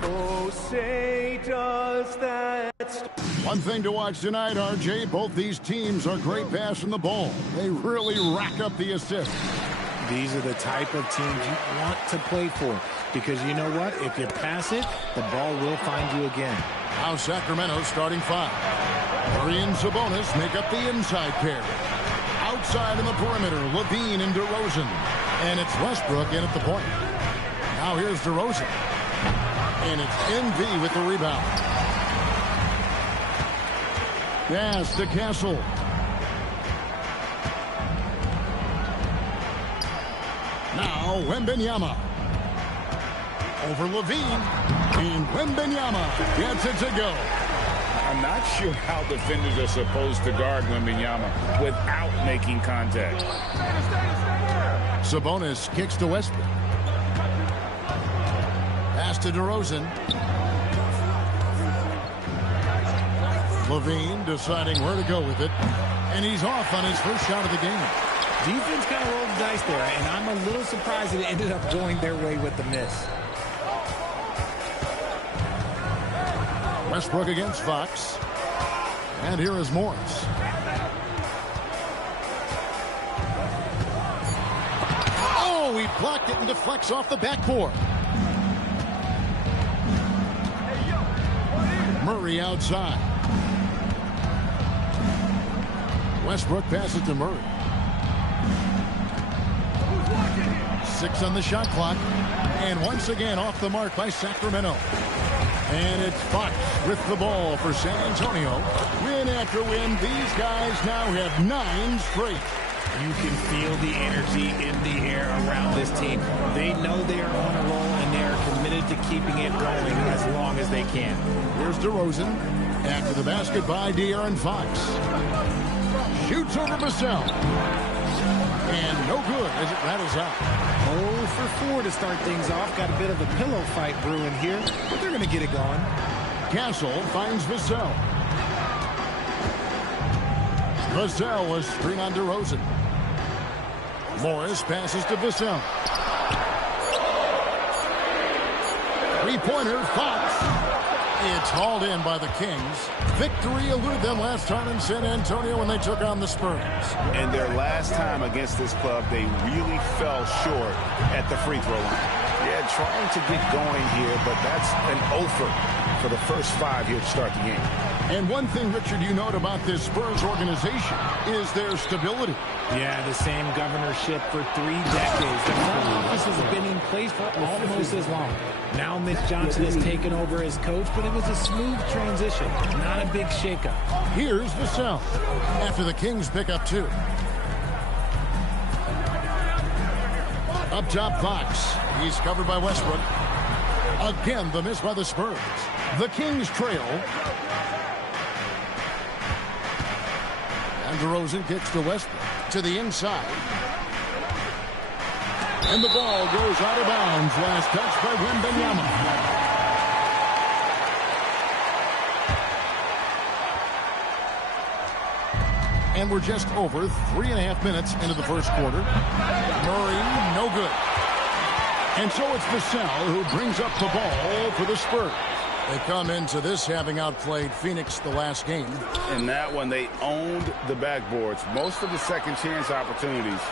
Oh, say does that... One thing to watch tonight, RJ, both these teams are great passing the ball. They really rack up the assists. These are the type of teams you want to play for, because you know what? If you pass it, the ball will find you again. Now Sacramento starting five. Murray and Sabonis make up the inside pair. Outside in the perimeter, Levine and DeRozan. And it's Westbrook in at the point. Now here's DeRozan. And it's NB with the rebound. Pass to Castle. Now Wembanyama. Over Levine. And Wembanyama gets it to go. I'm not sure how defenders are supposed to guard Wembanyama without making contact. Sabonis kicks to Westbrook. Pass to DeRozan. Levine deciding where to go with it. And he's off on his first shot of the game. Defense kind of rolled the dice there, and I'm a little surprised that it ended up going their way with the miss. Westbrook against Fox. And here is Morris. Oh, he blocked it and deflects off the backboard. Murray outside. Westbrook passes to Murray. 6 on the shot clock. And once again off the mark by Sacramento. And it's Fox with the ball for San Antonio. Win after win, these guys now have 9 straight. You can feel the energy in the air around this team. They know they are on a roll, and they are committed to keeping it going as long as they can. Here's DeRozan. After the basket by De'Aaron Fox. Shoots over Vassell. And no good as it rattles out. 0 for 4 to start things off. Got a bit of a pillow fight brewing here, but they're going to get it going. Castle finds Vassell. Vassell was screen on DeRozan. Morris passes to Vassell. Three-pointer, Fox. It's hauled in by the Kings. Victory eluded them last time in San Antonio when they took on the Spurs. And their last time against this club, they really fell short at the free throw line. Yeah, trying to get going here, but that's an offer for the first 5 here to start the game. And one thing, Richard, you note about this Spurs organization is their stability. Yeah, the same governorship for 3 decades. The front office has been in place for almost as long. Now Mitch Johnson has taken over as coach, but it was a smooth transition, not a big shakeup. Here's Vassell after the Kings pick up 2. Up top, Fox. He's covered by Westbrook. Again, the miss by the Spurs. The Kings trail. And DeRozan kicks to Westbrook to the inside. And the ball goes out of bounds. Last touch by Wembanyama. And we're just over 3.5 minutes into the first quarter. Murray, no good. And so it's Vassell who brings up the ball for the Spurs. They come into this having outplayed Phoenix the last game. In that one, they owned the backboards. Most of the second chance opportunities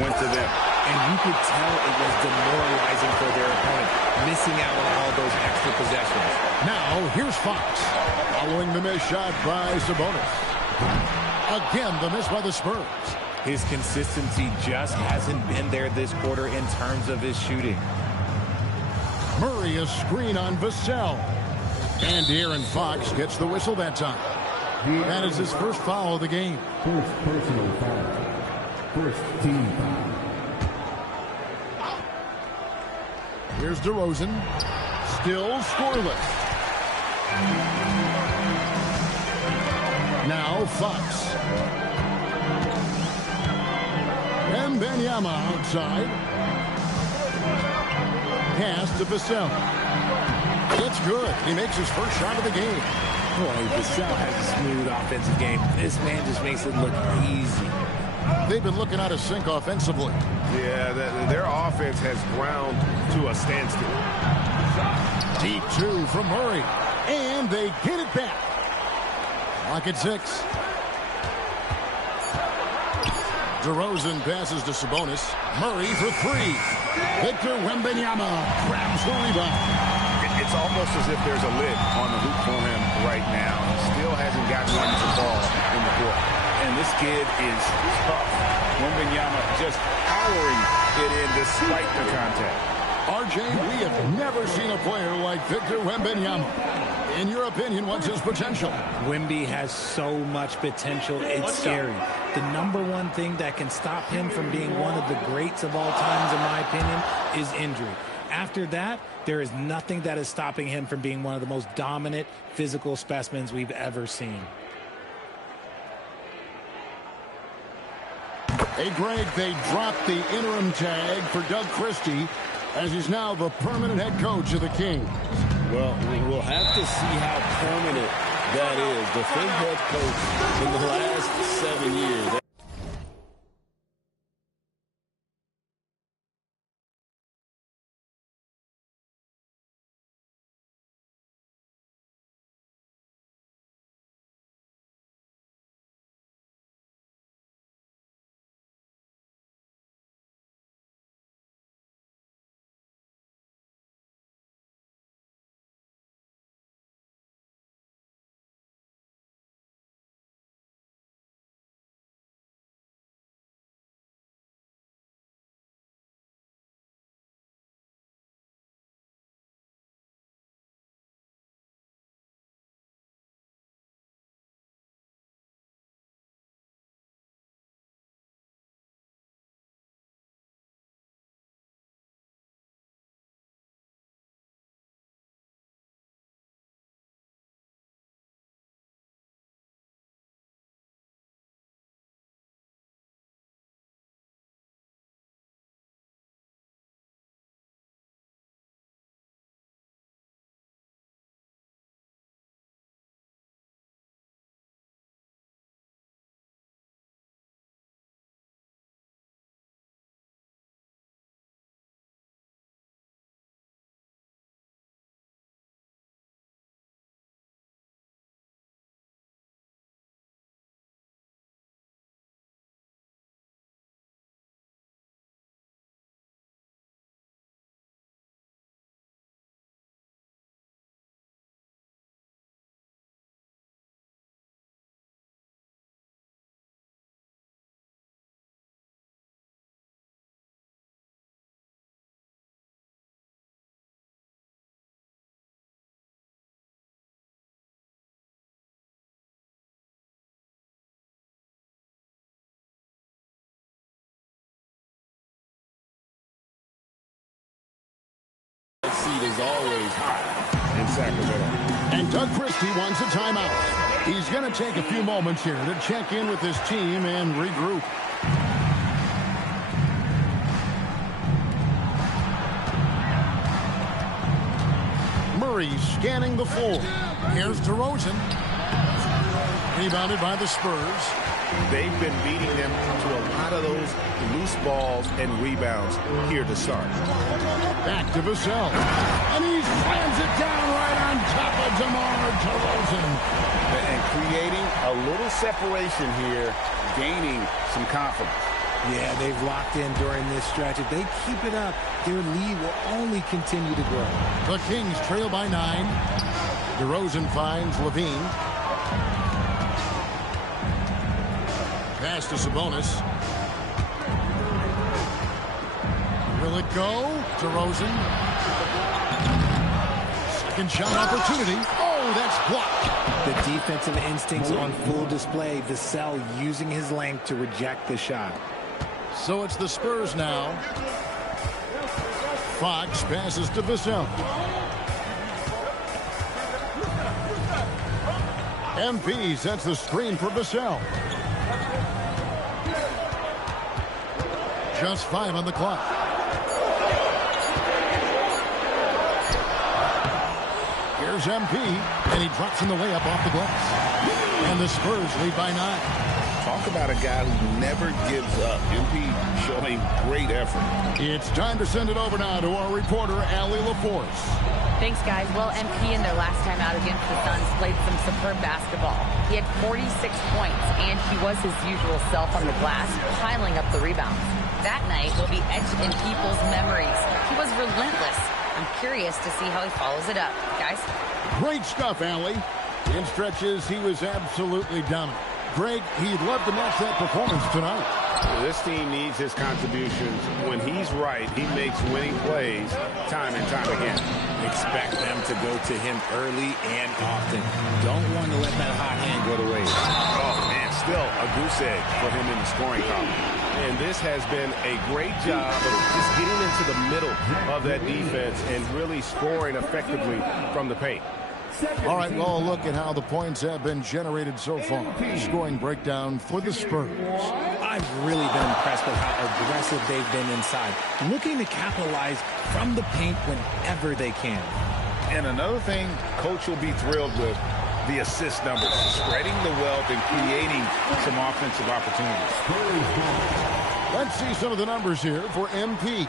went to them. And you could tell it was demoralizing for their opponent, missing out on all those extra possessions. Now, here's Fox, following the missed shot by Sabonis. Again, the miss by the Spurs. His consistency just hasn't been there this quarter in terms of his shooting. Murray, a screen on Vassell. And De'Aaron Fox gets the whistle that time. That is his first foul of the game. First personal foul. First team foul. Here's DeRozan. Still scoreless. Now Fox. Wembanyama outside. Pass to Vassell. It's good. He makes his first shot of the game. Boy, Vassell has a smooth offensive game. This man just makes it look easy. They've been looking out of sync offensively. Yeah, their offense has ground to a standstill. Deep two from Murray. And they get it back. Lock at 6. DeRozan passes to Sabonis. Murray for 3. Victor Wembanyama grabs the rebound. It's almost as if there's a lid on the hoop for him right now. He still hasn't gotten one to ball in the court. And this kid is tough. Wembanyama just powering it in despite the contact. RJ, we have never seen a player like Victor Wembanyama. In your opinion, what's his potential? Wemby has so much potential, it's scary. The number one thing that can stop him from being one of the greats of all times, in my opinion, is injury. After that, there is nothing that is stopping him from being one of the most dominant physical specimens we've ever seen. Hey, Greg, they dropped the interim tag for Doug Christie as he's now the permanent head coach of the Kings. Well, we'll have to see how permanent that is. The fifth head coach in the last 7 years. Seat is always high in Sacramento. And Doug Christie wants a timeout. He's going to take a few moments here to check in with his team and regroup. Murray scanning the floor. Here's DeRozan. Rebounded by the Spurs. They've been beating them to a lot of those loose balls and rebounds here to start. Back to Vassell. And he slams it down right on top of DeMar DeRozan. And creating a little separation here, gaining some confidence. Yeah, they've locked in during this stretch. If they keep it up, their lead will only continue to grow. The Kings trail by 9. DeRozan finds Levine. Pass to Sabonis. Will it go? DeRozan. Second shot opportunity. Oh, that's blocked. The defensive instincts on full display. Vassell using his length to reject the shot. So it's the Spurs now. Fox passes to Vassell. MP sets the screen for Vassell. Just 5 on the clock. Here's MP, and he drops in the layup off the glass. And the Spurs lead by 9. Talk about a guy who never gives up. MP showing great effort. It's time to send it over now to our reporter, Allie LaForce. Thanks, guys. Well, MP in their last time out against the Suns played some superb basketball. He had 46 points, and he was his usual self on the glass, piling up the rebounds. That night will be etched in people's memories. He was relentless. I'm curious to see how he follows it up. Guys? Great stuff, Allie. In stretches, he was absolutely dominant. Greg, he'd love to match that performance tonight. This team needs his contributions. When he's right, he makes winning plays time and time again. Expect them to go to him early and often. Don't want to let that hot hand go to waste. Oh, man, still a goose egg for him in the scoring column. And this has been a great job of just getting into the middle of that defense and really scoring effectively from the paint. All right, well, a look at how the points have been generated so far. Scoring breakdown for the Spurs. I've really been impressed with how aggressive they've been inside, looking to capitalize from the paint whenever they can. And another thing Coach will be thrilled with, the assist numbers, spreading the wealth and creating some offensive opportunities. Let's see some of the numbers here for MP.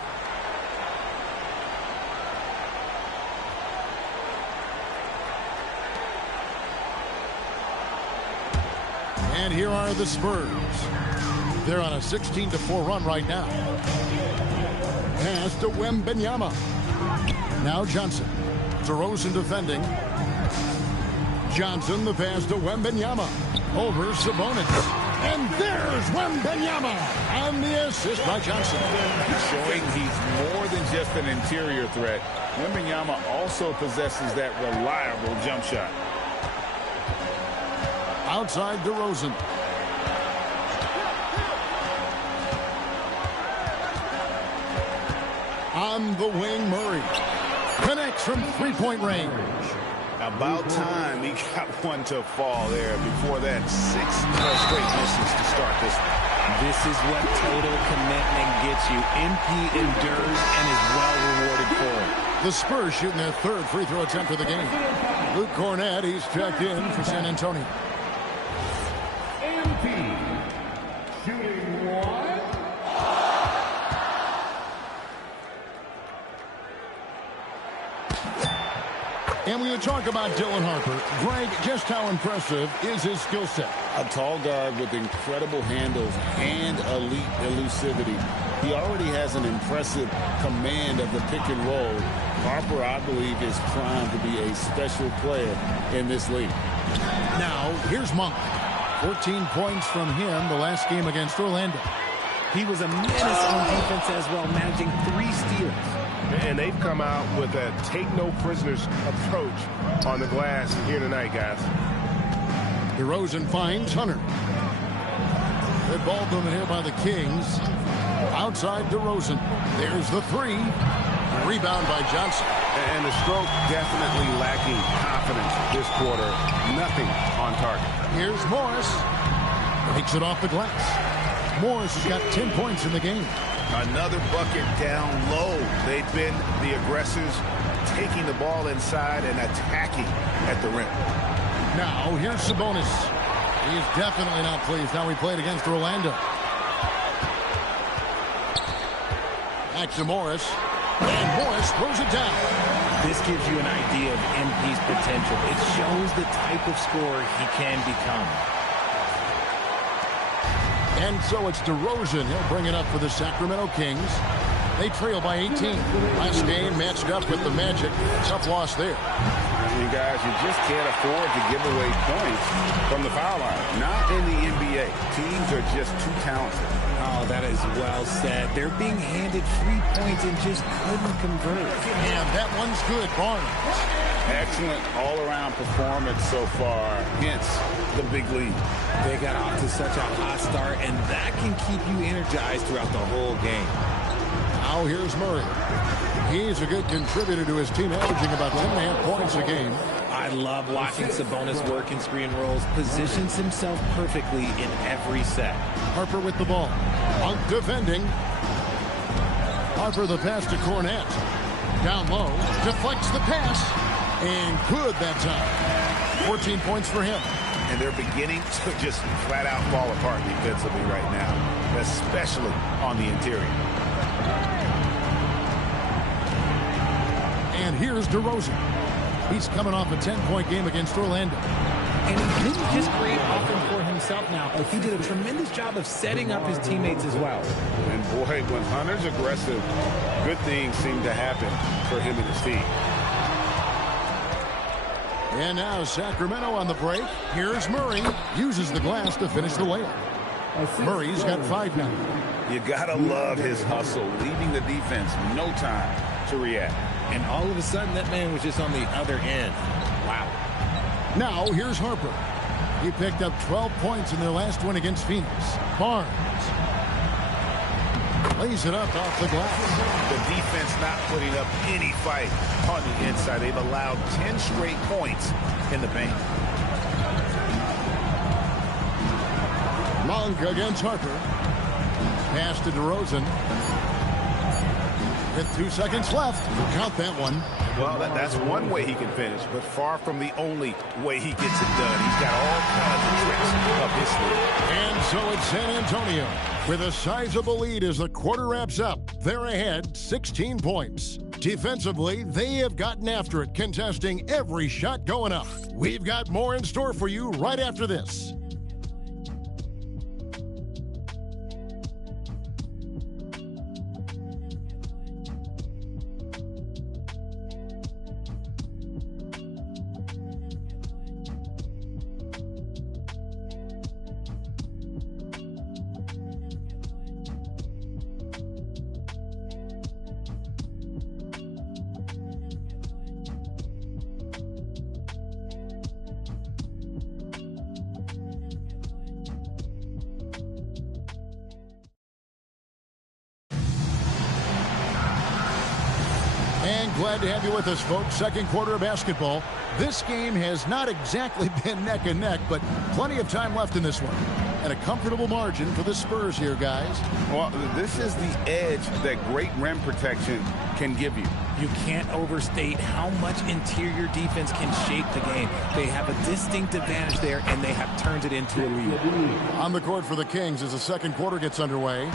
And here are the Spurs. They're on a 16-4 run right now. Pass to Wembanyama. Now Johnson. DeRozan defending. Johnson, the pass to Wembanyama. Over Sabonis. And there's Wembanyama. And the assist by Johnson. Showing he's more than just an interior threat. Wembanyama also possesses that reliable jump shot. Outside DeRozan. On the wing, Murray. Connects from three-point range. About time he got one to fall there. Before that, 6 straight misses to start this one. This is what total commitment gets you. MP endures and is well rewarded for it. The Spurs shooting their third free throw attempt of the game. Luke Cornett, he's checked in for San Antonio. Shooting 1. And when you talk about Dylan Harper, Greg, just how impressive is his skill set? A tall guard with incredible handles and elite elusivity. He already has an impressive command of the pick and roll. Harper, I believe, is primed to be a special player in this league. Now, here's Monk. 14 points from him the last game against Orlando. He was a menace on defense as well, managing 3 steals. And they've come out with a take-no-prisoners approach on the glass here tonight, guys. DeRozan finds Hunter. Good ball movement here by the Kings. Outside DeRozan. There's the 3. Rebound by Johnson. And the stroke definitely lacking confidence this quarter. Nothing on target. Here's Morris. Takes it off the glass. Morris has got 10 points in the game. Another bucket down low. They've been the aggressors, taking the ball inside and attacking at the rim. Now, here's Sabonis. He is definitely not pleased how he played against Orlando. Back to Morris. And Morris throws it down. This gives you an idea of MP's potential. It shows the type of scorer he can become. And so it's DeRozan. He'll bring it up for the Sacramento Kings. They trail by 18. Last game matched up with the Magic. Tough loss there. You guys, you just can't afford to give away points from the foul line. Not in the NBA. Teams are just too talented. Oh, that is well said. They're being handed free points and just couldn't convert. And that one's good, Barnes. Excellent all-around performance so far, hence the big lead. They got off to such a hot start, and that can keep you energized throughout the whole game. Now here's Murray. He's a good contributor to his team, averaging about 10.5 points a game. I love watching Sabonis work in screen rolls. Positions himself perfectly in every set. Harper with the ball. Monk defending. Harper the pass to Cornette. Down low. Deflects the pass. And good that time. 14 points for him. And they're beginning to just flat out fall apart defensively right now, especially on the interior. And here's DeRozan. He's coming off a 10-point game against Orlando. And he didn't just create offense for himself now. He did a tremendous job of setting up his teammates as well. And boy, when Hunter's aggressive, good things seem to happen for him and his team. And now Sacramento on the break. Here's Murray. Uses the glass to finish the layup. Murray's got 5 now. You gotta love his hustle, leaving the defense no time to react. And all of a sudden, that man was just on the other end. Wow. Now here's Harper. He picked up 12 points in their last win against Phoenix. Barnes lays it up off the glass. The defense not putting up any fight on the inside. They've allowed 10 straight points in the paint. Monk against Harper. Pass to DeRozan. With 2 seconds left. Count that one. Well, that's one way he can finish, but far from the only way he gets it done. He's got all kinds of tricks up his sleeve. And so it's San Antonio with a sizable lead as the quarter wraps up. They're ahead 16 points. Defensively, they have gotten after it, contesting every shot going up. We've got more in store for you right after this. And glad to have you with us, folks. Second quarter of basketball. This game has not exactly been neck and neck, but plenty of time left in this one. And a comfortable margin for the Spurs here, guys. Well, this is the edge that great rim protection can give you. You can't overstate how much interior defense can shape the game. They have a distinct advantage there, and they have turned it into a lead. On the court for the Kings as the second quarter gets underway.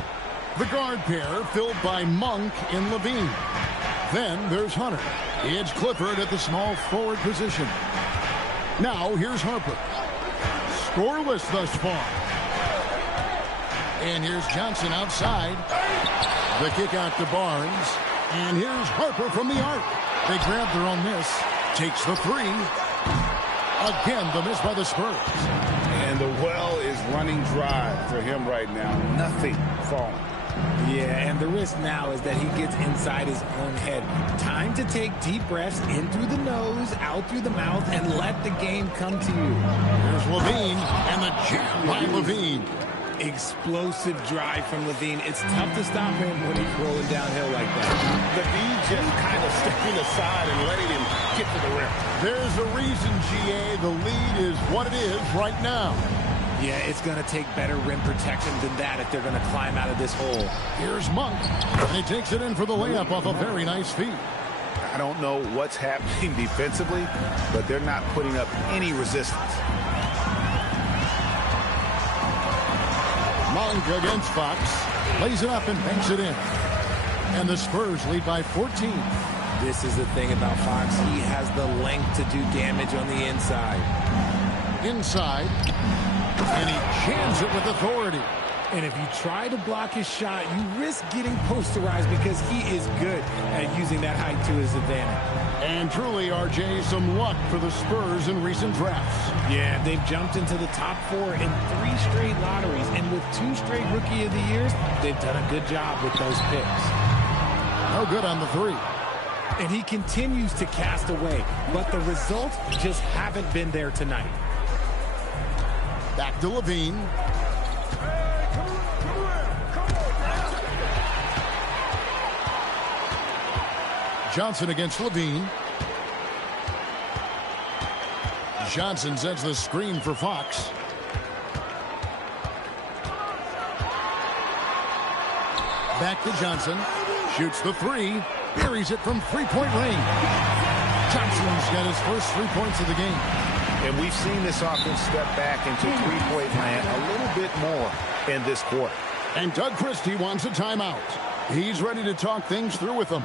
The guard pair filled by Monk and Levine. Then there's Hunter. It's Clifford at the small forward position. Now here's Harper. Scoreless thus far. And here's Johnson outside. The kick out to Barnes. And here's Harper from the arc. They grab their own miss. Takes the three. Again, the miss by the Spurs. And the well is running dry for him right now. Nothing falling. Yeah, and the risk now is that he gets inside his own head. Time to take deep breaths in through the nose, out through the mouth, and let the game come to you. Here's Levine, and the jam by Levine. Explosive drive from Levine. It's tough to stop him when he's rolling downhill like that. Levine just kind of stepping aside and letting him get to the rim. There's a reason, GA, the lead is what it is right now. Yeah, it's going to take better rim protection than that if they're going to climb out of this hole. Here's Monk, and he takes it in for the layup off a very nice feed. I don't know what's happening defensively, but they're not putting up any resistance. Monk against Fox, lays it up and banks it in. And the Spurs lead by 14. This is the thing about Fox. He has the length to do damage on the inside. Inside. And he jams it with authority. And if you try to block his shot, you risk getting posterized because he is good at using that height to his advantage. And truly, RJ, some luck for the Spurs in recent drafts. Yeah, they've jumped into the top 4 in 3 straight lotteries, and with 2 straight Rookie of the Years, they've done a good job with those picks. No good on the 3. And he continues to cast away, but the results just haven't been there tonight. Back to Levine. Johnson against Levine. Johnson sends the screen for Fox. Back to Johnson. Shoots the 3. Buries it from three-point range. Johnson's got his first 3 points of the game. And we've seen this offense step back into three-point land a little bit more in this quarter. And Doug Christie wants a timeout. He's ready to talk things through with them.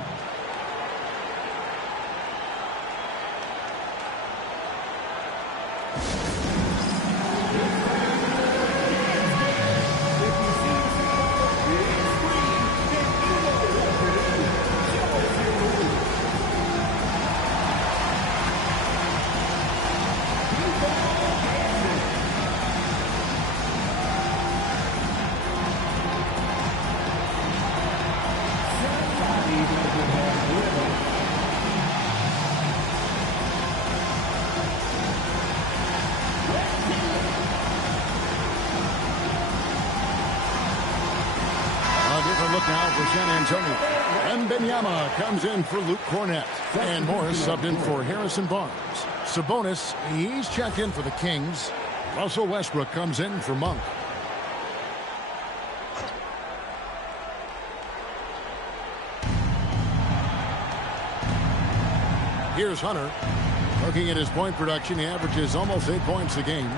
Look now for San Antonio. Wembanyama comes in for Luke Cornett. And Morris subbed in for Harrison Barnes. Sabonis, he's checked in for the Kings. Russell Westbrook comes in for Monk. Here's Hunter. Looking at his point production, he averages almost 8 points a game.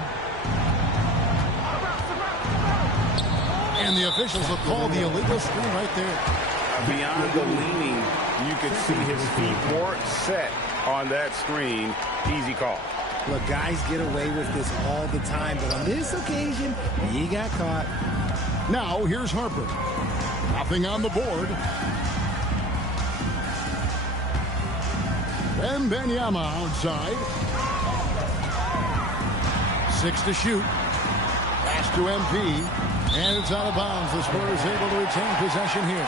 And the officials will call the illegal screen right there. Beyond the leaning, you could see his feet more set on that screen. Easy call. Look, guys get away with this all the time, but on this occasion, he got caught. Now, here's Harper. Nothing on the board. Wembanyama outside. 6 to shoot. Pass to MP. And it's out of bounds. The Spurs able to retain possession here.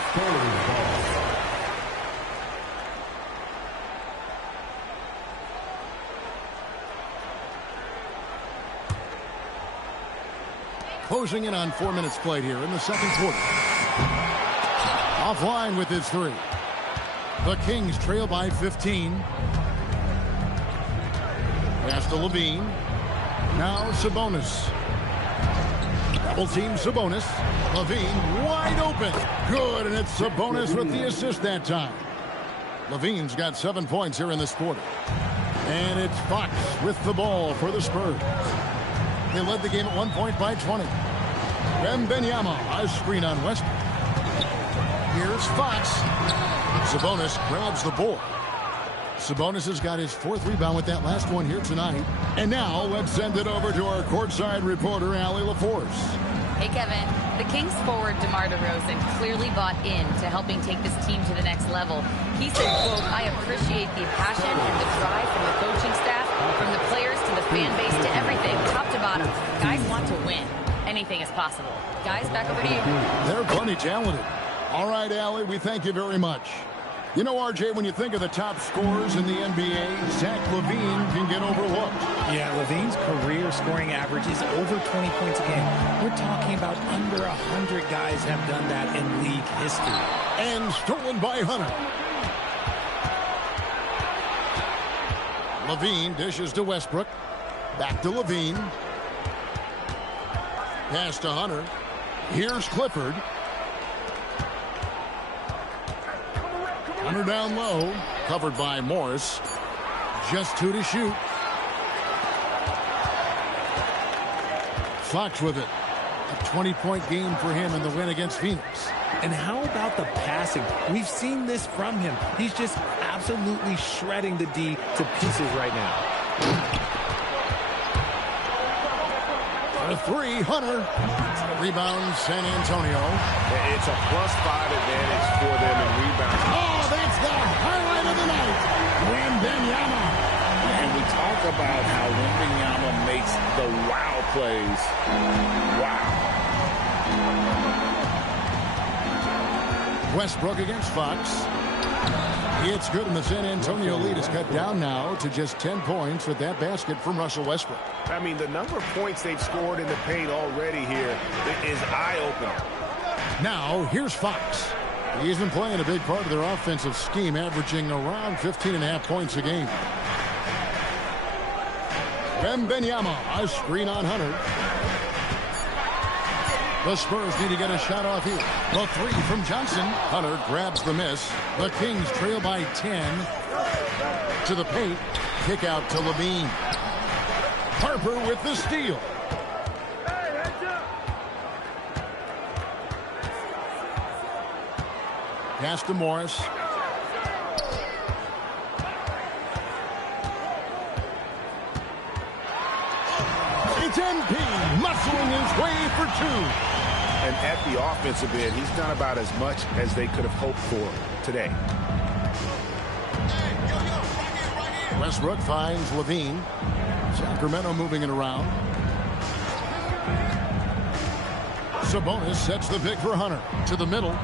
Closing in on 4 minutes played here in the second quarter. Offline with his 3. The Kings trail by 15. Pass to Levine. Now Sabonis. Double team Sabonis. Levine wide open. Good, and it's Sabonis with the assist that time. Levine's got 7 points here in this quarter. And it's Fox with the ball for the Spurs. They led the game at 1 point by 20. Wembanyama, a screen on Westbrook. Here's Fox. Sabonis grabs the board. Sabonis has got his 4th rebound with that last one here tonight. And now let's send it over to our courtside reporter, Allie LaForce. Hey, Kevin. The Kings forward DeMar DeRozan clearly bought in to helping take this team to the next level. He said, quote, "I appreciate the passion and the drive from the coaching staff, from the players to the fan base to everything, top to bottom. Guys want to win. Anything is possible." Guys, back over to you. They're plenty talented. All right, Allie, we thank you very much. You know, RJ, when you think of the top scorers in the NBA, Zach LaVine can get overlooked. Yeah, LaVine's career scoring average is over 20 points a game. We're talking about under 100 guys have done that in league history. And stolen by Hunter. LaVine dishes to Westbrook. Back to LaVine. Pass to Hunter. Here's Clifford. Hunter down low. Covered by Morris. Just 2 to shoot. Fox with it. A 20-point game for him in the win against Phoenix. And how about the passing? We've seen this from him. He's just absolutely shredding the D to pieces right now. For 3, Hunter. Rebound, San Antonio. It's a +5 advantage for them in rebounds. Oh, that's the highlight of the night. Wembanyama. And we talk about how Wembanyama makes the wow plays. Wow. Westbrook against Fox. It's good, and the San Antonio lead is cut down now to just 10 points with that basket from Russell Westbrook. I mean, the number of points they've scored in the paint already here is eye-opening. Now, here's Fox. He's been playing a big part of their offensive scheme, averaging around 15.5 points a game. Wembanyama, a screen on Hunter. The Spurs need to get a shot off here. The three from Johnson. Hunter grabs the miss. The Kings trail by 10. To the paint. Kick out to Levine. Harper with the steal. Pass to Morris. It's MP muscling his way for two. And at the offensive end, he's done about as much as they could have hoped for today. Westbrook finds Levine. Sacramento moving it around. Sabonis sets the pick for Hunter. To the middle.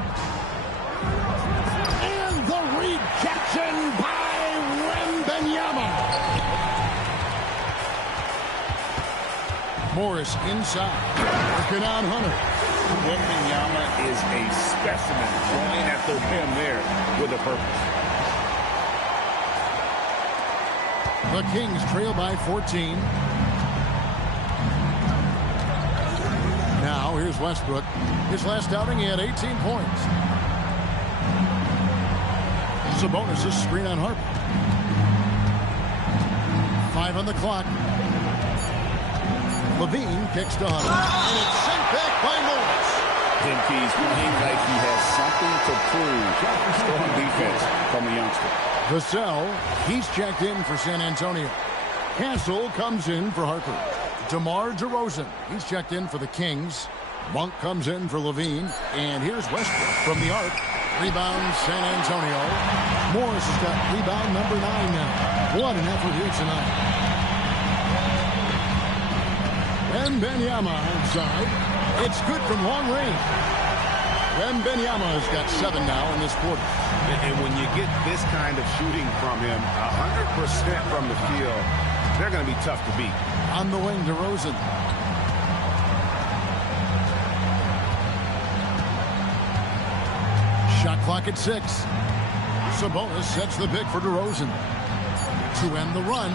And the rejection by Wembanyama. Morris inside. Working on Hunter. Wembanyama is a specimen going at the rim there with a purpose. The Kings trail by 14. Now here's Westbrook. His last outing he had 18 points. Sabonis' screen on Harper. 5 on the clock. Levine kicks to Hunter. And it's sent back by Morris. He's playing like he has something to prove. Strong defense from the youngster. Vassell, he's checked in for San Antonio. Castle comes in for Harper. DeMar DeRozan, he's checked in for the Kings. Monk comes in for Levine. And here's Westbrook from the arc. Rebound San Antonio. Morris has got rebound number 9 now. What an effort here tonight. Wembanyama outside. It's good from long range. Wembanyama has got 7 now in this quarter. And when you get this kind of shooting from him, 100% from the field, they're going to be tough to beat. On the wing, DeRozan. Shot clock at 6. Sabonis sets the pick for DeRozan. To end the run,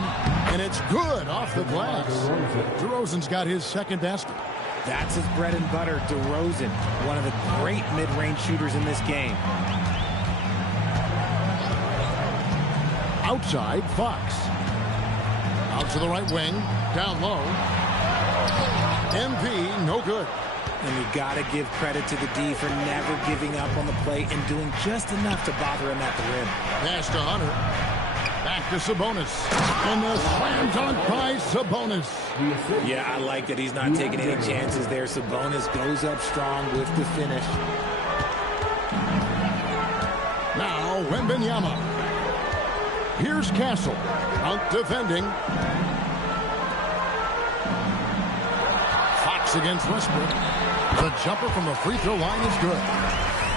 and it's good off the glass. DeRozan's got his second basket. That's his bread and butter, DeRozan, one of the great mid-range shooters in this game. Outside, Fox. Out to the right wing, down low. MP, no good. And you got to give credit to the D for never giving up on the play and doing just enough to bother him at the rim. Pass to Hunter. Back to Sabonis. And the slam dunk by Sabonis. Yeah, I like that he's not taking any chances there. Sabonis goes up strong with the finish. Now, Wembanyama. Here's Castle. Out defending. Fox against Westbrook. The jumper from the free throw line is good.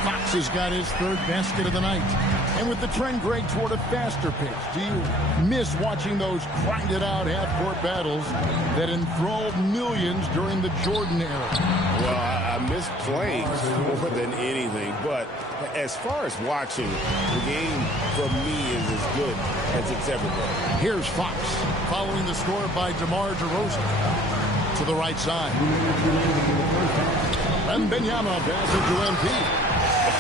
Fox has got his 3rd basket of the night. And with the trend break toward a faster pace, do you miss watching those grinded-out half-court battles that enthralled millions during the Jordan era? Well, I miss playing more than anything, but as far as watching, the game for me is as good as it's ever been. Here's Fox, following the score by DeMar DeRozan. To the right side. Wembanyama passes to MP.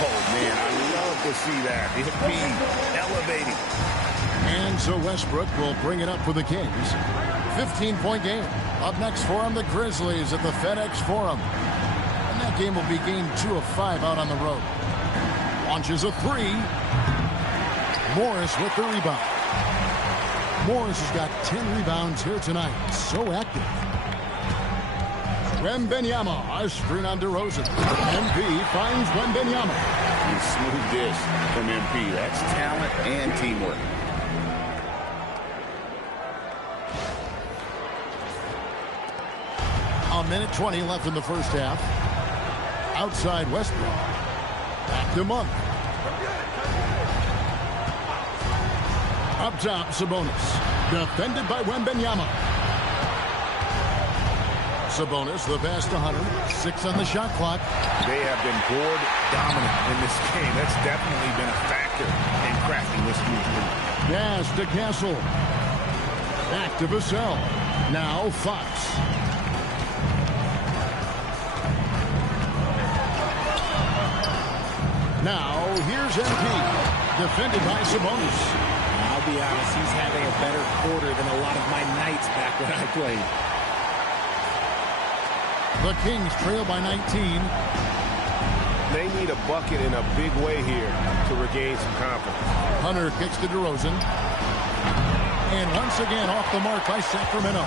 Oh, man, I love to see that. It be elevating. And so Westbrook will bring it up for the Kings. 15-point game. Up next for him, the Grizzlies at the FedEx Forum. And that game will be game 2 of 5 out on the road. Launches a 3. Morris with the rebound. Morris has got 10 rebounds here tonight. So active. Wembanyama, a screen on DeRozan. MP finds Wembanyama. Smooth dish from MP. That's talent and teamwork. A minute 20 left in the first half. Outside Westbrook. Back to Monk. Up top, Sabonis. Defended by Wembanyama. Sabonis, the pass to Hunter. 6 on the shot clock. They have been board dominant in this game. That's definitely been a factor in crafting this huge lead. Pass to Castle. Back to Vassell. Now Fox. Now here's MP. Defended by Sabonis. I'll be honest, he's having a better quarter than a lot of my nights back when I played. The Kings trail by 19. They need a bucket in a big way here to regain some confidence. Hunter kicks to DeRozan. And once again off the mark by Sacramento.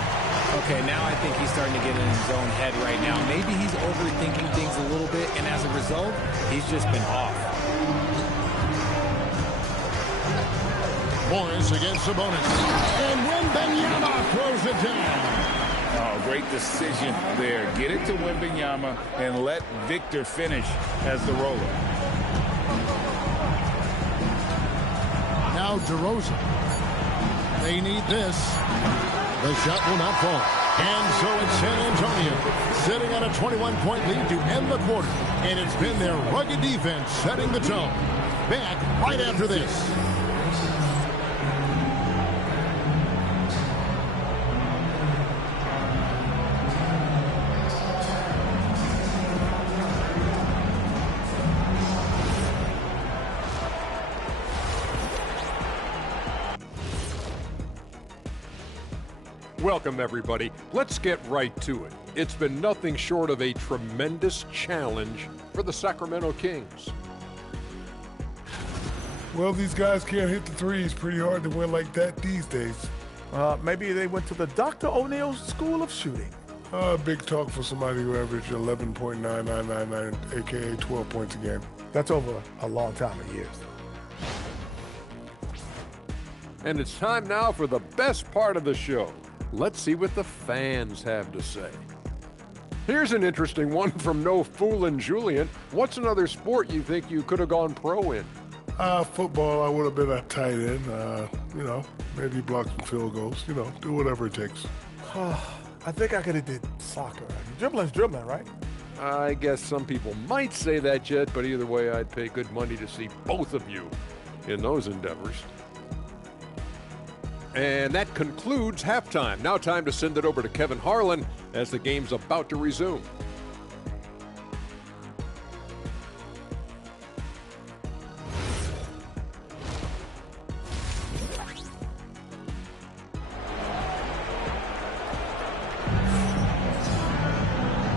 Okay, now I think he's starting to get in his own head right now. Maybe he's overthinking things a little bit, and as a result, he's just been off. Morris against Sabonis. And Wembanyama throws it down. Oh, great decision there. Get it to Wembanyama and let Victor finish as the roller. Now DeRozan. They need this. The shot will not fall. And so it's San Antonio sitting on a 21-point lead to end the quarter. And it's been their rugged defense setting the tone. Back right after this. Welcome, everybody. Let's get right to it. It's been nothing short of a tremendous challenge for the Sacramento Kings. Well, these guys can't hit the threes. Pretty hard to win like that these days. Maybe they went to the Dr. O'Neill's School of Shooting. Big talk for somebody who averaged 11.9999, a.k.a. 12 points a game. That's over a long time of years. And it's time now for the best part of the show. Let's see what the fans have to say. Here's an interesting one from No Foolin' Julian. What's another sport you think you could have gone pro in? Football, I would have been a tight end. Maybe block some field goals. Do whatever it takes. I think I could have did soccer. Dribbling's dribbling, right? I guess some people might say that yet, but either way, I'd pay good money to see both of you in those endeavors. And that concludes halftime. Now time to send it over to Kevin Harlan as the game's about to resume.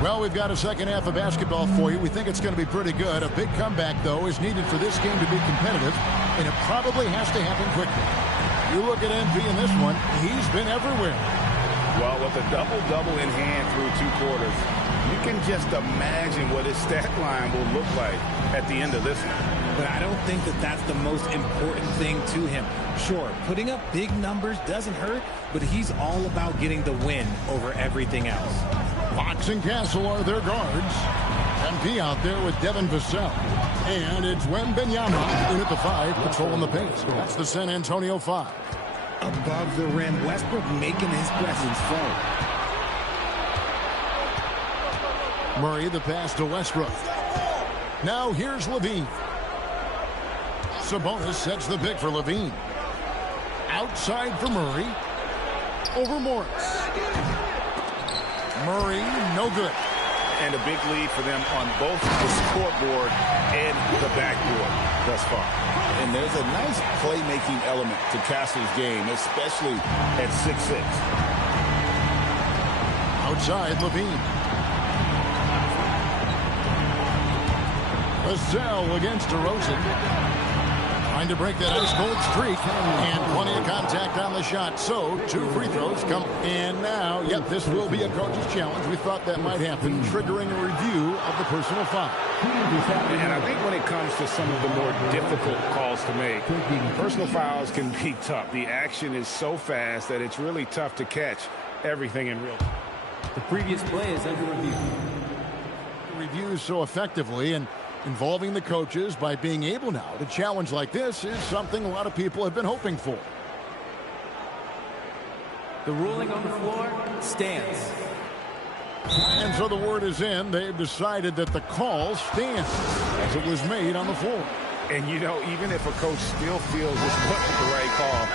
Well, we've got a second half of basketball for you. We think it's going to be pretty good. A big comeback, though, is needed for this game to be competitive, and it probably has to happen quickly. You look at MV in this one, he's been everywhere. Well, with a double-double in hand through 2 quarters, you can just imagine what his stat line will look like at the end of this one. But I don't think that that's the most important thing to him. Sure, putting up big numbers doesn't hurt, but he's all about getting the win over everything else. Fox and Castle are their guards. MP out there with Devin Vassell. And it's Wembanyama in at the 5, patrolling the pace. That's the San Antonio 5. Above the rim, Westbrook making his presence felt. Murray, the pass to Westbrook. Now here's Levine. Sabonis sets the pick for Levine. Outside for Murray. Over Morris. Murray, no good. And a big lead for them on both the scoreboard and the backboard thus far. And there's a nice playmaking element to Castle's game, especially at 6'6". Outside, Levine. Vassell against DeRozan. Trying to break that ice-cold streak. And plenty of contact on the shot. So, 2 free throws come. And now, this will be a coach's challenge. We thought that might happen, triggering a review of the personal foul. And I think when it comes to some of the more difficult calls to make, personal fouls can be tough. The action is so fast that it's really tough to catch everything in real time. The previous play is under review. Reviews so effectively, and involving the coaches by being able now to challenge like this is something a lot of people have been hoping for. The ruling on the floor stands. And so the word is in. They've decided that the call stands as it was made on the floor. And, you know, even if a coach still feels this wasn't the right call,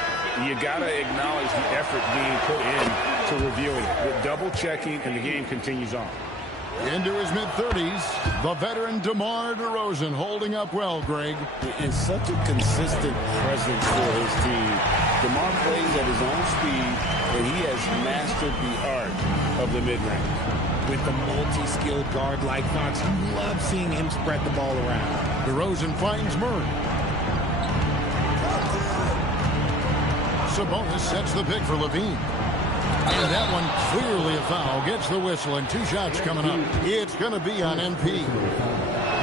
you got to acknowledge the effort being put in to reviewing it. With double-checking, and the game continues on. Into his mid-30s, the veteran DeMar DeRozan holding up well, Greg. And such a consistent presence for his team. DeMar plays at his own speed, and he has mastered the art of the mid-range. With the multi-skilled guard like Fox, you love seeing him spread the ball around. DeRozan finds Murray. Sabonis sets the pick for Levine. And that one clearly a foul. Gets the whistle, and 2 shots coming up. It's going to be on MP.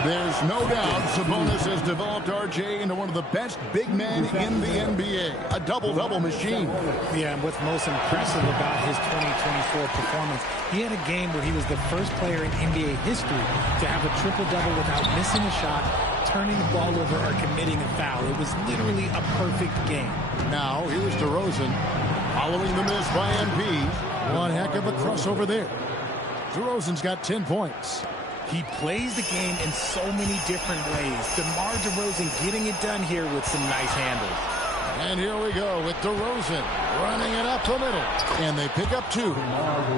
There's no doubt Sabonis has developed RJ into one of the best big men in the NBA. A double-double machine. Yeah, and what's most impressive about his 2024 performance, he had a game where he was the first player in NBA history to have a triple-double without missing a shot, turning the ball over, or committing a foul. It was literally a perfect game. Now, here's DeRozan. Following the miss by MP. One heck of a crossover there. DeRozan's got 10 points. He plays the game in so many different ways. DeMar DeRozan getting it done here with some nice handles. And here we go with DeRozan running it up the middle. And they pick up 2.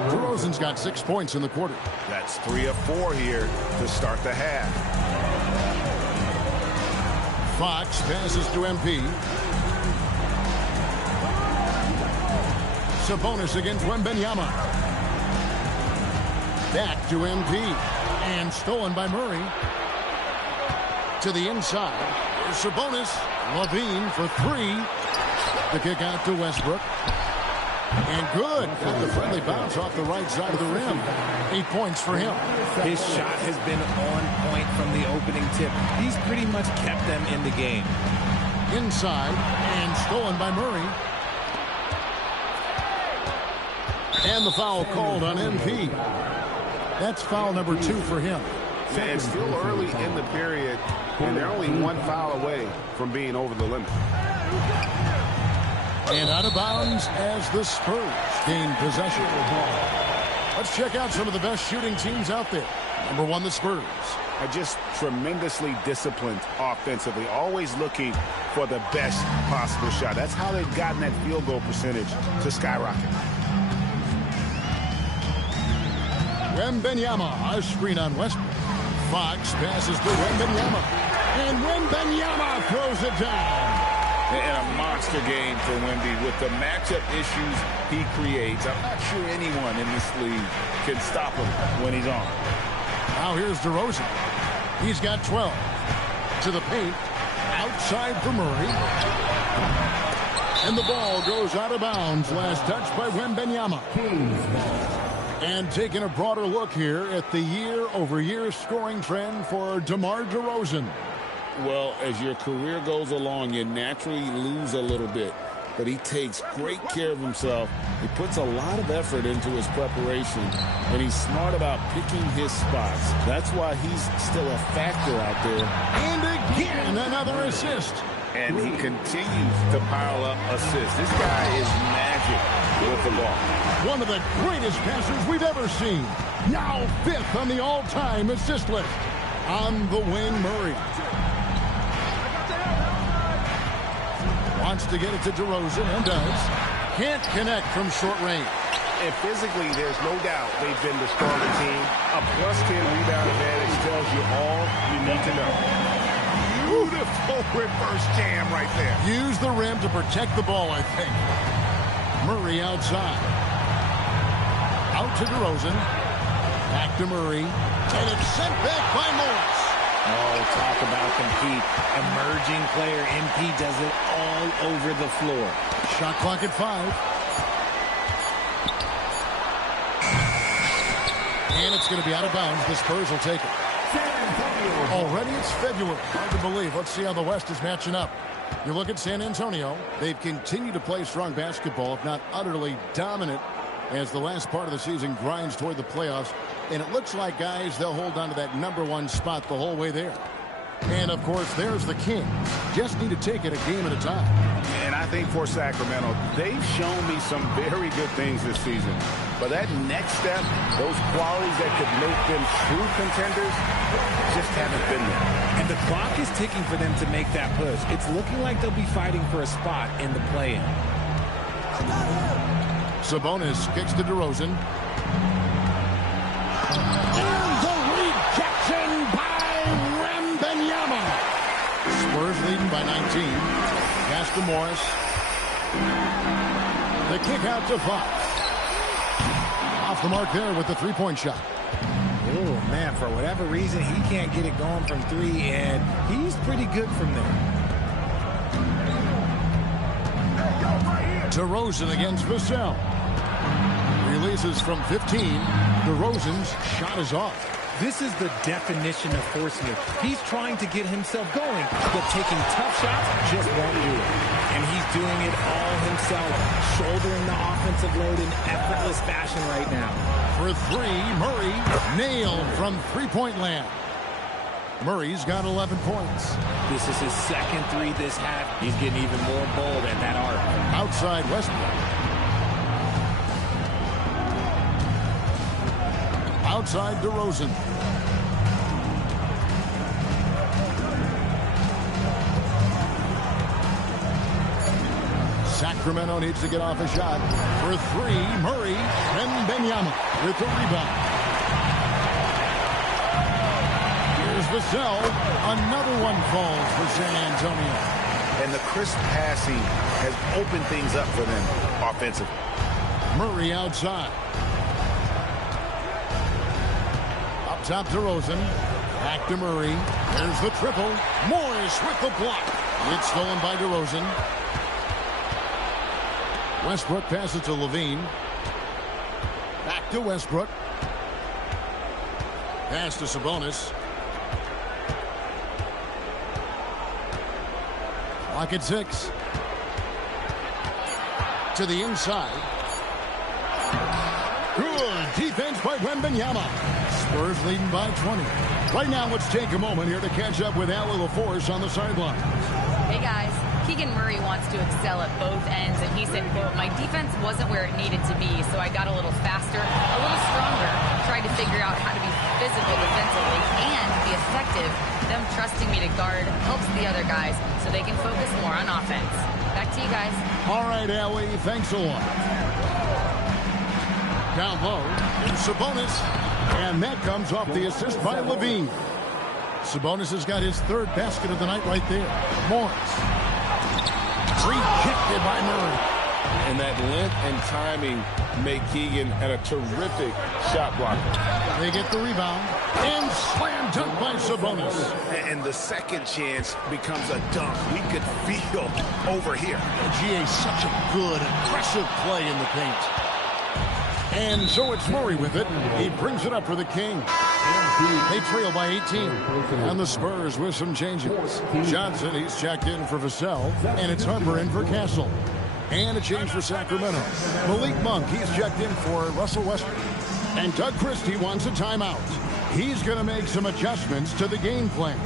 DeRozan's got 6 points in the quarter. That's 3 of 4 here to start the half. Fox passes to MP. Sabonis against Wembanyama. Back to MP. And stolen by Murray. To the inside. Sabonis. Levine for 3. The kick out to Westbrook. And good. Got the friendly bounce off the right side of the rim. 8 points for him. His shot has been on point from the opening tip. He's pretty much kept them in the game. Inside. And stolen by Murray. And the foul called on MP. That's foul number 2 for him. And it's still early in the period, and they're only 1 foul away from being over the limit. And out of bounds as the Spurs gain possession. Let's check out some of the best shooting teams out there. Number 1, the Spurs. Are just tremendously disciplined offensively, always looking for the best possible shot. That's how they've gotten that field goal percentage to skyrocket. Wembanyama, a screen on Westbrook. Fox passes to Wembanyama. And Wembanyama throws it down. And a monster game for Wemby with the matchup issues he creates. I'm not sure anyone in this league can stop him when he's on. Now here's DeRozan. He's got 12. To the paint. Outside for Murray. And the ball goes out of bounds. Last touch by Wembanyama. And taking a broader look here at the year-over-year scoring trend for DeMar DeRozan. Well, as your career goes along, you naturally lose a little bit. But he takes great care of himself. He puts a lot of effort into his preparation. And he's smart about picking his spots. That's why he's still a factor out there. And again, another assist. And he continues to pile up assists. This guy is magic with the ball. One of the greatest passers we've ever seen. Now 5th on the all-time assist list. On the wing, Murray. Wants to get it to DeRozan and does. Can't connect from short range. And physically, there's no doubt they've been the stronger team. A +10 rebound advantage tells you all you need to know. Beautiful reverse jam right there. Use the rim to protect the ball, I think. Murray outside. Out to DeRozan. Back to Murray. And it's sent back by Morris. Oh, talk about compete. Emerging player, MP does it all over the floor. Shot clock at 5. And it's going to be out of bounds. The Spurs will take it. Already it's February. Hard to believe. Let's see how the West is matching up. You look at San Antonio. They've continued to play strong basketball, if not utterly dominant, as the last part of the season grinds toward the playoffs. And it looks like, guys, they'll hold on to that #1 spot the whole way there. And, of course, there's the Kings. Just need to take it a game at a time. And I think for Sacramento, they've shown me some very good things this season. But that next step, those qualities that could make them true contenders, just haven't been there. And the clock is ticking for them to make that push. It's looking like they'll be fighting for a spot in the play-in. Sabonis kicks to DeRozan. And the rejection by Wembanyama. Spurs leading by 19. Pass to Morris. The kick out to Fox. Off the mark there with the three-point shot. Oh, man, for whatever reason, he can't get it going from three, and he's pretty good from there. DeRozan against Vassell. Releases from 15. DeRozan's shot is off. This is the definition of forcing it. He's trying to get himself going, but taking tough shots just won't do it. And he's doing it all himself, shouldering the offensive load in effortless fashion right now. For three, Murray nailed from three-point land. Murray's got 11 points. This is his second three this half. He's getting even more bold at that arc. Outside Westbrook. Outside DeRozan. Sacramento needs to get off a shot. For three, Murray and Wembanyama with the rebound. Here's Vassell. Another one falls for San Antonio. And the crisp passing has opened things up for them offensively. Murray outside. Up top DeRozan. Back to Murray. There's the triple. Morris with the block. It's stolen by DeRozan. Westbrook passes to Levine. Back to Westbrook. Pass to Sabonis. Clock at 6. To the inside. Good defense by Wembanyama. Spurs leading by 20. Right now, let's take a moment here to catch up with Allie LaForce on the sideline. Hey, guys. Keegan Murray wants to excel at both ends, and he said, quote, "My defense wasn't where it needed to be, so I got a little faster, a little stronger, tried to figure out how to be physical defensively and be effective. Them trusting me to guard helps the other guys so they can focus more on offense." Back to you guys. All right, Allie, thanks a lot. Down low, Sabonis, and that comes off the assist by Levine. Sabonis has got his third basket of the night right there. Morris. Rejected by Murray. And that length and timing make Keegan a terrific shot blocker. They get the rebound and slam dunk by Sabonis. And the second chance becomes a dunk we could feel over here. GA, such a good, aggressive play in the paint. And so it's Murray with it. He brings it up for the Kings. They trail by 18. And the Spurs with some changes. Johnson, he's checked in for Vassell. And it's Harper in for Castle. And a change for Sacramento. Malik Monk, he's checked in for Russell Westbrook. And Doug Christie wants a timeout. He's going to make some adjustments to the game plan.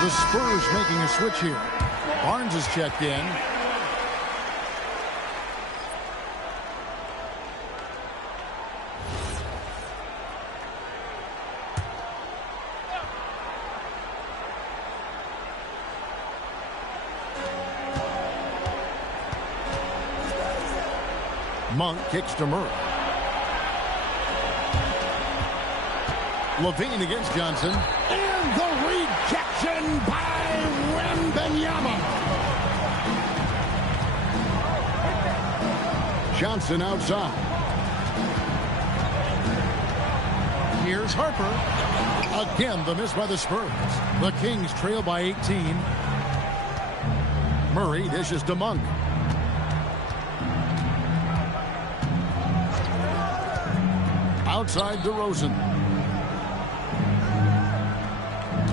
The Spurs making a switch here. Barnes is checked in. Monk kicks to Murray. Levine against Johnson. And the rejection by Wembanyama. Johnson outside. Here's Harper. Again, the miss by the Spurs. The Kings trail by 18. Murray dishes to Monk. Outside DeRozan.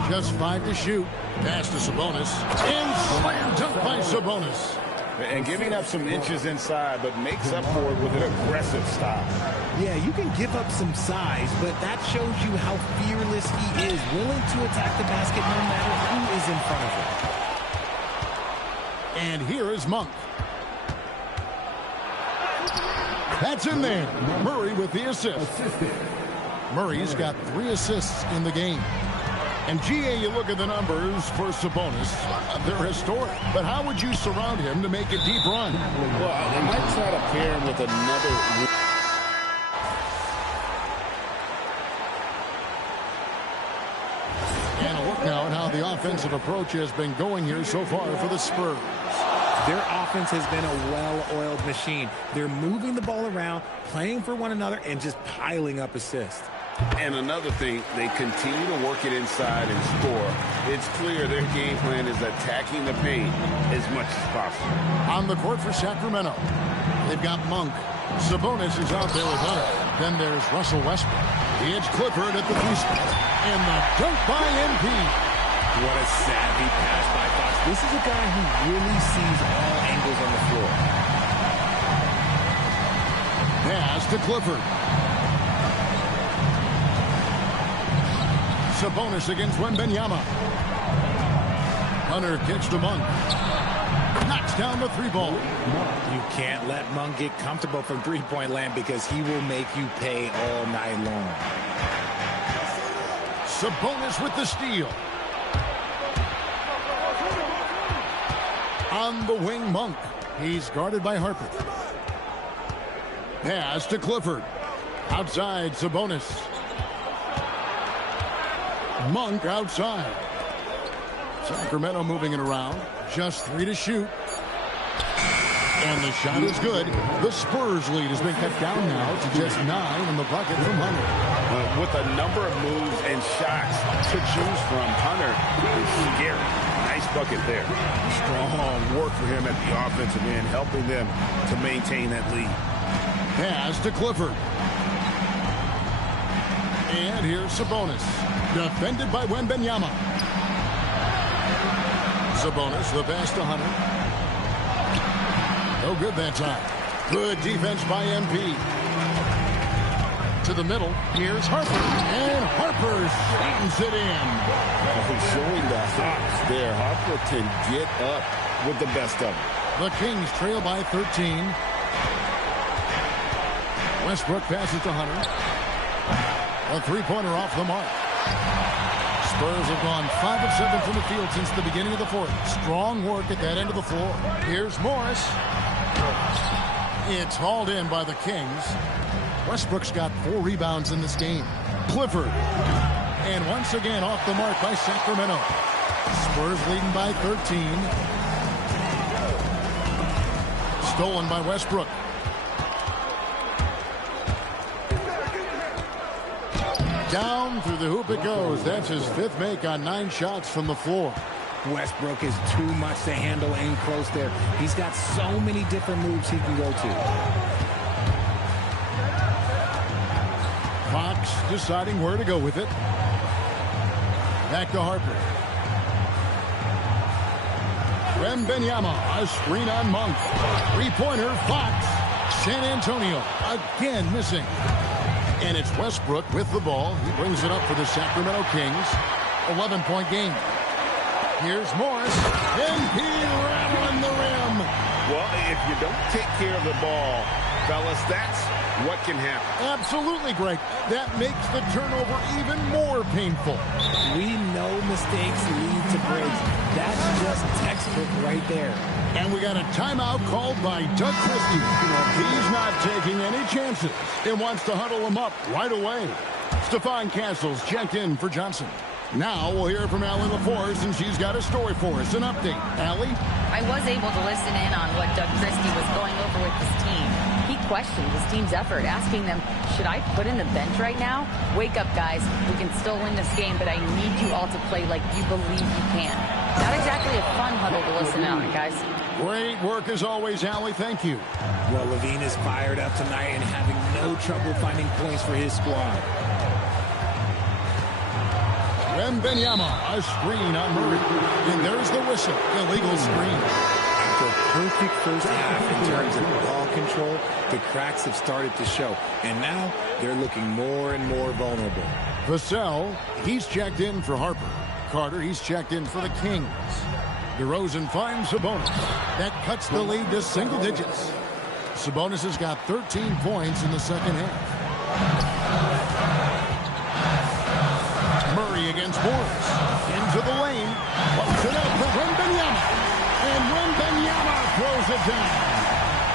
Just 5 to shoot. Pass to Sabonis. And slam dunk by Sabonis. And giving up some inches inside, but makes up for it with an aggressive style. Yeah, you can give up some size, but that shows you how fearless he is, willing to attack the basket no matter who is in front of him. And here is Monk. That's in there. Murray with the assist. Murray's got 3 assists in the game. And, GA, you look at the numbers for Sabonis. They're historic. But how would you surround him to make a deep run? Well, they might try to pair him with another. And a look now at how the offensive approach has been going here so far for the Spurs. Their offense has been a well-oiled machine. They're moving the ball around, playing for one another, and just piling up assists. And another thing, they continue to work it inside and score. It's clear their game plan is attacking the paint as much as possible. On the court for Sacramento, they've got Monk. Sabonis is out there with Hunter. Then there's Russell Westbrook. It's Clifford at the 3 spot. And the dunk by MP. What a savvy pass by Fox. This is a guy who really sees all angles on the floor. Pass to Clifford. Sabonis against Wembanyama. Hunter kicks to Monk. Knocks down the 3-ball. You can't let Monk get comfortable from three-point land because he will make you pay all night long. Sabonis with the steal. On the wing, Monk. He's guarded by Harper. Pass to Clifford. Outside, Sabonis. Monk outside. Sacramento moving it around. Just 3 to shoot. And the shot is good. The Spurs lead has been cut down now to just 9 in the bucket from Hunter. With a number of moves and shots to choose from, Hunter is scary. Nice bucket there. Strong work for him at the offensive end, helping them to maintain that lead. Pass to Clifford. And here's Sabonis. Defended by Wembanyama. Sabonis, the pass to Hunter. No good that time. Good defense by MP. To the middle. Here's Harper. And Harper slams it in. Showing the hops there. Harper can get up with the best of them. The Kings trail by 13. Westbrook passes to Hunter. A 3-pointer off the mark. Spurs have gone 5 of 7 from the field since the beginning of the 4th. Strong work at that end of the floor. Here's Morris. It's hauled in by the Kings. Westbrook's got 4 rebounds in this game. Clifford. And once again off the mark by Sacramento. Spurs leading by 13. Stolen by Westbrook. Down through the hoop it goes. That's his 5th make on 9 shots from the floor. Westbrook is too much to handle in close there. He's got so many different moves he can go to. Fox deciding where to go with it. Back to Harper. Wembanyama, a screen on Monk. 3-pointer, Fox. San Antonio again missing. And it's Westbrook with the ball. He brings it up for the Sacramento Kings. 11-point game. Here's Morris. And he rattling the rim. Well, if you don't take care of the ball, fellas, that's what can happen. Absolutely, Greg. That makes the turnover even more painful. We know mistakes lead to breaks. That's just textbook right there. And we got a timeout called by Doug Christie. He's not taking any chances and wants to huddle him up right away. Stephon Castles checked in for Johnson. Now we'll hear from Allie LaForce, and she's got a story for us. An update. Allie? I was able to listen in on what Doug Christie was going over with his team. He questioned his team's effort, asking them, should I put in the bench right now? Wake up, guys. We can still win this game, but I need you all to play like you believe you can. Not exactly a fun huddle to listen out, guys. Great work as always, Allie. Thank you. Well, LaVine is fired up tonight and having no trouble finding points for his squad. Wembanyama, a screen on Murray. And there's the whistle. Illegal screen. After a perfect first half in terms of ball control, the cracks have started to show. And now they're looking more and more vulnerable. Vassell, he's checked in for Harper. Carter, he's checked in for the Kings. DeRozan finds Sabonis. That cuts the lead to single digits. Sabonis has got 13 points in the second half. Murray against Morris. Into the lane. Close it up for Wembanyama. And Wembanyama throws it down.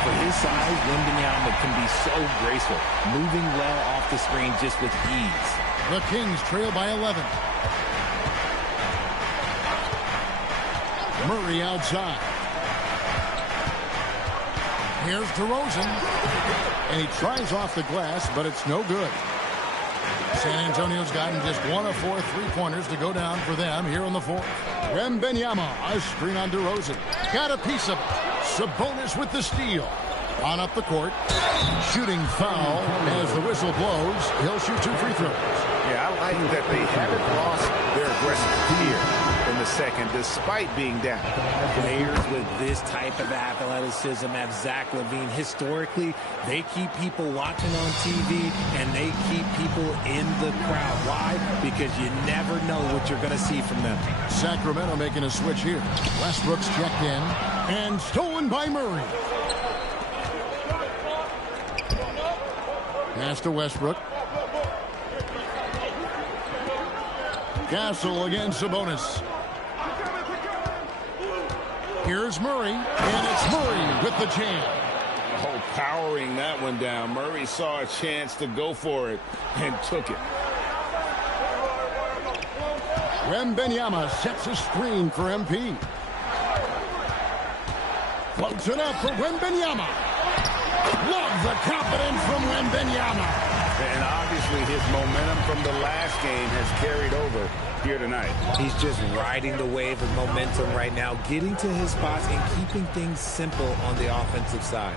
For his size, Wembanyama can be so graceful, moving well off the screen just with ease. The Kings trail by 11. Murray outside. Here's DeRozan. And he tries off the glass, but it's no good. San Antonio's gotten just 1 of 4 3-pointers to go down for them here in the fourth. Wembanyama, a screen on DeRozan. Got a piece of it. Sabonis with the steal. On up the court. Shooting foul as the whistle blows. He'll shoot 2 free throws. Yeah, I like that they haven't lost their aggression here in the second, despite being down. Players with this type of athleticism have Zach LaVine. Historically, they keep people watching on TV, and they keep people in the crowd. Why? Because you never know what you're going to see from them. Sacramento making a switch here. Westbrook's checked in and stolen by Murray. Pass to Westbrook. Castle against Sabonis. Here's Murray, and it's Murray with the jam. Oh, powering that one down. Murray saw a chance to go for it and took it. Wembanyama sets a screen for MP. Floats it up for Wembanyama. Love the confidence from Wembanyama. And obviously his momentum from the last game has carried over here tonight. He's just riding the wave of momentum right now, getting to his spots and keeping things simple on the offensive side.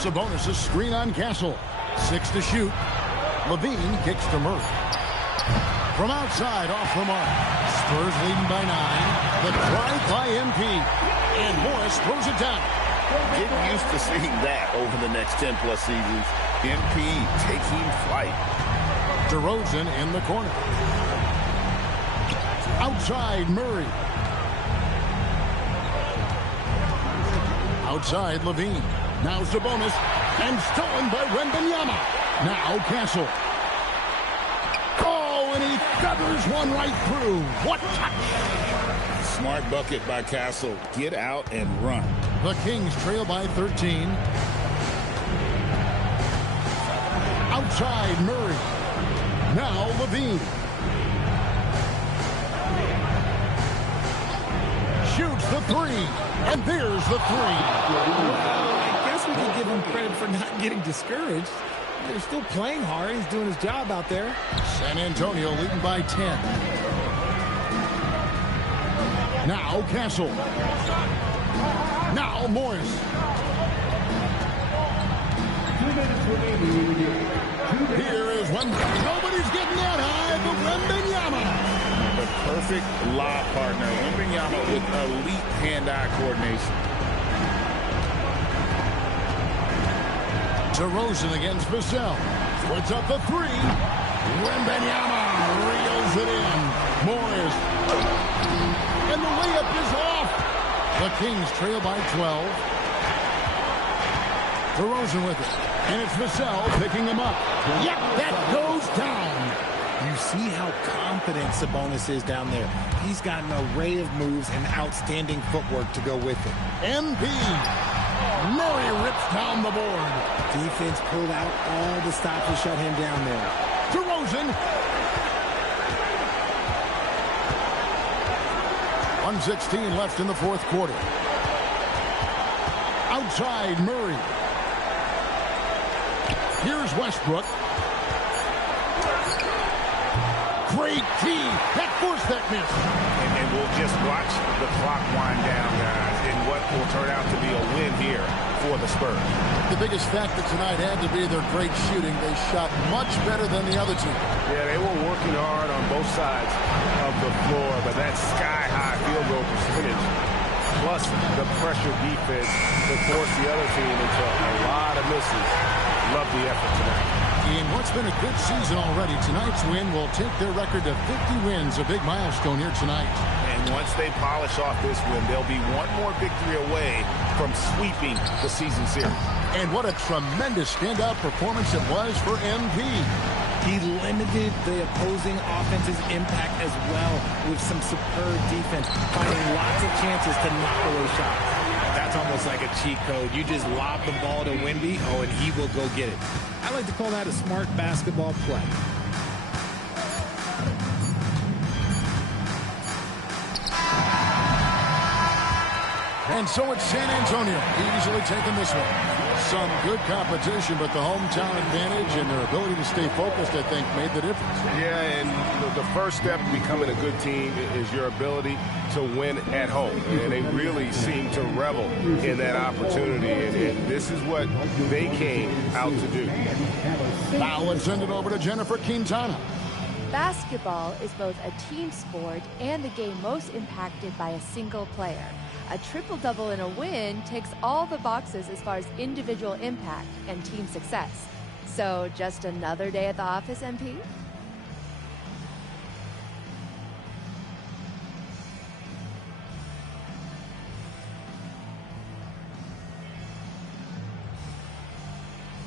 Sabonis' screen on Castle. 6 to shoot. LaVine kicks to Murray. From outside, off the mark. Spurs leading by 9. The drive by MP. And Morris throws it down. Get used to seeing that over the next 10-plus seasons. MP taking flight. DeRozan in the corner. Outside, Murray. Outside, LaVine. Now Sabonis. And stolen by Wembanyama. Now Castle. Oh, and he feathers one right through. What touch! Smart bucket by Castle. Get out and run. The Kings trail by 13. Outside, Murray. Now LaVine. Shoots the 3. And there's the 3. I guess we can give him credit for not getting discouraged. They're still playing hard. He's doing his job out there. San Antonio leading by 10. Now Castle. Now Morris. Here is Wembanyama. Nobody's getting that high, but Wembanyama. The perfect lob partner. Wembanyama with elite hand-eye coordination. DeRozan against Vassell. Splits up the 3. Wembanyama reels it in. Morris. And the layup is off. The Kings trail by 12. DeRozan with it. And it's Vassell picking him up. Yep, that goes down. You see how confident Sabonis is down there. He's got an array of moves and outstanding footwork to go with it. MP. Murray rips down the board. Defense pulled out all the stops to shut him down there. DeRozan. 1:16 left in the fourth quarter. Outside, Murray. Here's Westbrook. Great key. That forced that miss. And we'll just watch the clock wind down, guys, in what will turn out to be a win here for the Spurs. The biggest factor tonight had to be their great shooting. They shot much better than the other team. Yeah, they were working hard on both sides of the floor, but that sky-high field goal percentage plus the pressure defense that forced the other team into a lot of misses. Love the effort tonight. In what's been a good season already, tonight's win will take their record to 50 wins, a big milestone here tonight. And once they polish off this win, they'll be one more victory away from sweeping the season series. And what a tremendous standout performance it was for MP. He limited the opposing offense's impact as well with some superb defense, finding lots of chances to knock away shots. That's almost like a cheat code. You just lob the ball to Wemby, and he will go get it. I like to call that a smart basketball play. And so it's San Antonio easily taking this one. Some good competition, but the hometown advantage and their ability to stay focused, I think, made the difference. Yeah, and the first step to becoming a good team is your ability to win at home. And they really seem to revel in that opportunity, and this is what they came out to do. Now let's send it over to Jennifer Quintana. Basketball is both a team sport and the game most impacted by a single player. A triple-double in a win ticks all the boxes as far as individual impact and team success. So just another day at the office, MP?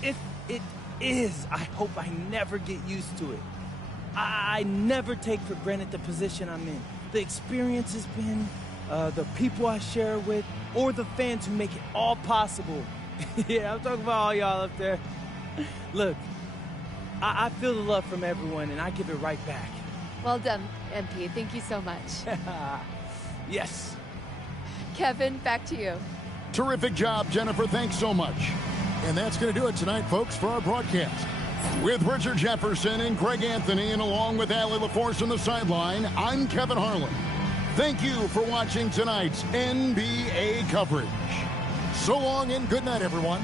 If it is, I hope I never get used to it. I never take for granted the position I'm in. The experience has been, the people I share with, or the fans who make it all possible. Yeah, I'm talking about all y'all up there. Look, I feel the love from everyone, and I give it right back. Well done, MP. Thank you so much. Yes. Kevin, back to you. Terrific job, Jennifer. Thanks so much. And that's going to do it tonight, folks, for our broadcast. With Richard Jefferson and Greg Anthony, and along with Allie LaForce on the sideline, I'm Kevin Harlan. Thank you for watching tonight's NBA coverage. So long and good night, everyone.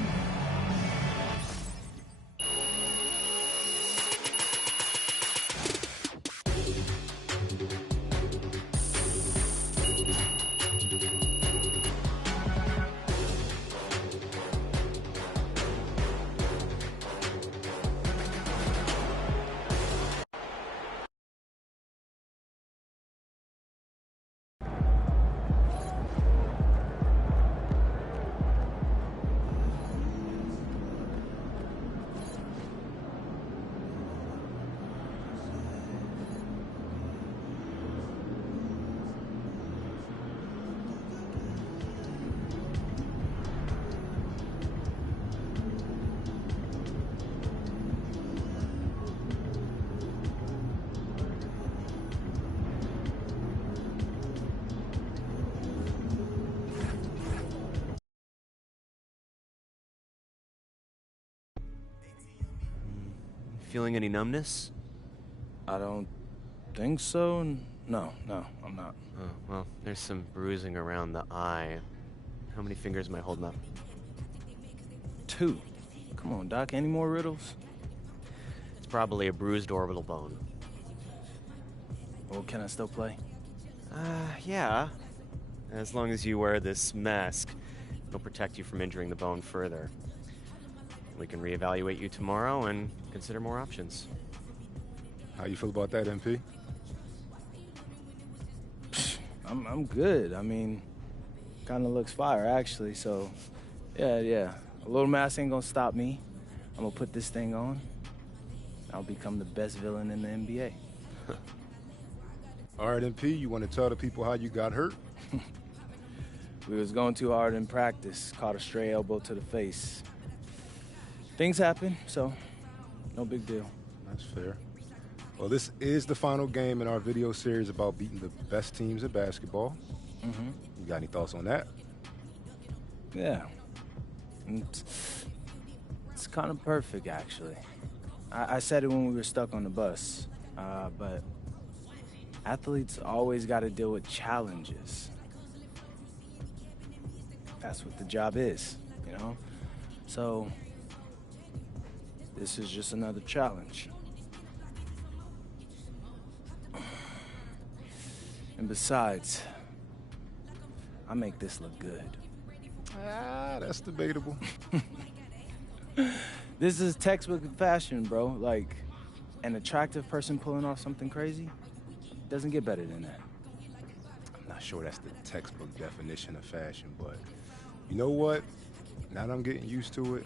Feeling any numbness? I don't think so. No, I'm not. Oh, well, there's some bruising around the eye. How many fingers am I holding up? 2. Come on, Doc. Any more riddles? It's probably a bruised orbital bone. Well, can I still play? Yeah. As long as you wear this mask, it'll protect you from injuring the bone further. We can reevaluate you tomorrow and consider more options. How you feel about that, MP? I'm good. I mean, kind of looks fire, actually. So, yeah. A little mask ain't gonna stop me. I'm gonna put this thing on. I'll become the best villain in the NBA. All right, MP, you want to tell the people how you got hurt? We was going too hard in practice. Caught a stray elbow to the face. Things happen, so no big deal. That's fair. Well, this is the final game in our video series about beating the best teams in basketball. Mm-hmm. You got any thoughts on that? Yeah. It's It's kind of perfect, actually. I said it when we were stuck on the bus, but athletes always got to deal with challenges. That's what the job is, you know? So, this is just another challenge. And besides, I make this look good. That's debatable. This is textbook fashion, bro. Like, an attractive person pulling off something crazy doesn't get better than that. I'm not sure that's the textbook definition of fashion, but you know what? Now that I'm getting used to it,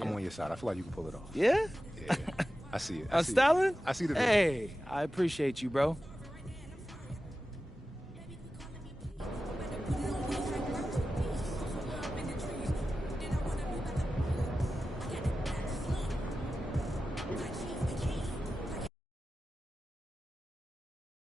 I'm on your side. I feel like you can pull it off. Yeah? Yeah. I see it. I'm styling? I see the Hey, I appreciate you, bro.